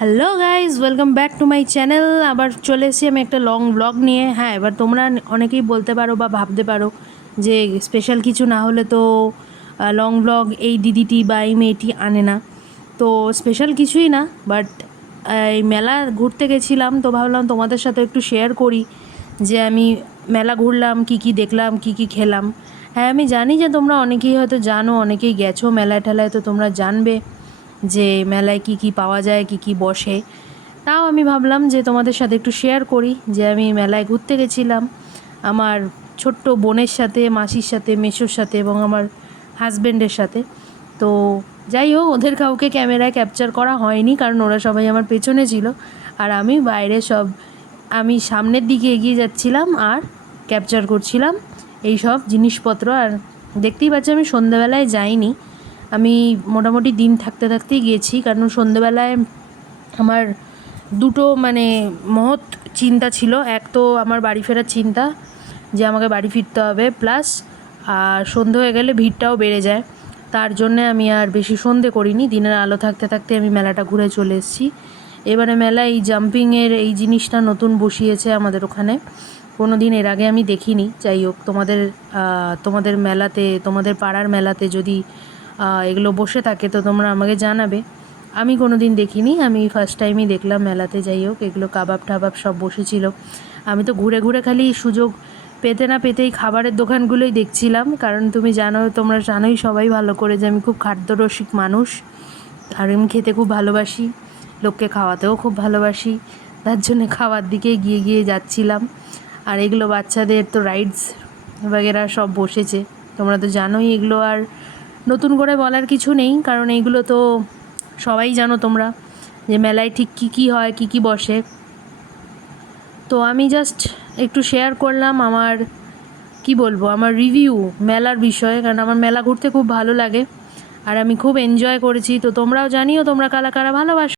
Hello guys, welcome back to my channel. আবার চলে এসেছি আমি একটা লং ব্লগ নিয়ে। হ্যাঁ, এবার তোমরা অনেকেই বলতে পারো বা ভাবতে পারো যে স্পেশাল কিছু না হলে তো লং ব্লগ এই দিদিটি বা এই মেয়েটি আনে না। তো স্পেশাল কিছুই না, বাট এই মেলা ঘুরতে গেছিলাম, তো ভাবলাম তোমাদের সাথে একটু শেয়ার করি যে আমি মেলা ঘুরলাম, কি কি দেখলাম, কি কি খেলাম। হ্যাঁ, আমি জানি যে তোমরা অনেকেই হয়তো জানো, অনেকেই গেছো মেলায় ঠেলায়, তো তোমরা জানবে যে মেলায় কি কি পাওয়া যায়, কি কি বসে। তাও আমি ভাবলাম যে তোমাদের সাথে একটু শেয়ার করি যে আমি মেলায় ঘুরতে গেছিলাম আমার ছোট্ট বোনের সাথে, মাসির সাথে, মেসোর সাথে এবং আমার হাজব্যান্ডের সাথে। তো যাই হোক, ওদের কাউকে ক্যামেরায় ক্যাপচার করা হয়নি, কারণ ওরা সবাই আমার পেছনে ছিল আর আমি বাইরে আমি সামনের দিকে এগিয়ে যাচ্ছিলাম আর ক্যাপচার করছিলাম এই সব জিনিসপত্র। আর দেখতেই পাচ্ছি আমি সন্ধ্যাবেলায় যাইনি, আমি মোটামুটি দিন থাকতে থাকতেই গিয়েছি, কারণ সন্ধ্যেবেলায় আমার দুটো মহৎ চিন্তা ছিল। এক তো আমার বাড়ি ফেরার চিন্তা, যে আমাকে বাড়ি ফিরতে হবে, প্লাস আর সন্ধে হয়ে গেলে ভিড়টাও বেড়ে যায়। তার জন্যে আমি আর বেশি সন্ধে করিনি, দিনের আলো থাকতে থাকতে আমি মেলাটা ঘুরে চলে এসেছি। এবারে মেলায় এই জাম্পিংয়ের এই জিনিসটা নতুন বসিয়েছে আমাদের ওখানে, কোনো দিন এর আগে আমি দেখিনি। যাই হোক, তোমাদের মেলাতে, তোমাদের পাড়ার মেলাতে যদি এগুলো বসে থাকে তো তোমরা আমাকে জানাবে। আমি কোনো দিন দেখিনি, আমি ফার্স্ট টাইমই দেখলাম মেলাতে। যাই হোক, এগুলো কাবাব টাবাব সব বসেছিল। আমি তো ঘুরে ঘুরে খালি সুযোগ পেতে না পেতেই খাবারের দোকানগুলোই দেখছিলাম, কারণ তোমরা জানোই সবাই ভালো করে যে আমি খুব খাদ্যরসিক মানুষ, আর আমি খেতে খুব ভালোবাসি, লোককে খাওয়াতেও খুব ভালোবাসি। তার জন্য খাওয়ার দিকে গিয়ে গিয়ে যাচ্ছিলাম। আর এগুলো বাচ্চাদের তো রাইডস বগেরা সব বসেছে, তোমরা তো জানোই। এগুলো আর নতুন করে বলার কিছু নেই, কারণ এইগুলো তো সবাই জানো তোমরা যে মেলায় ঠিক কী কী হয়, কী কী বসে। তো আমি জাস্ট একটু শেয়ার করলাম আমার, কি বলবো, আমার রিভিউ মেলার বিষয়ে, কারণ আমার মেলা ঘুরতে খুব ভালো লাগে আর আমি খুব এনজয় করেছি। তো তোমরাও জানিও তোমরা কারা কারা ভালোবাসো।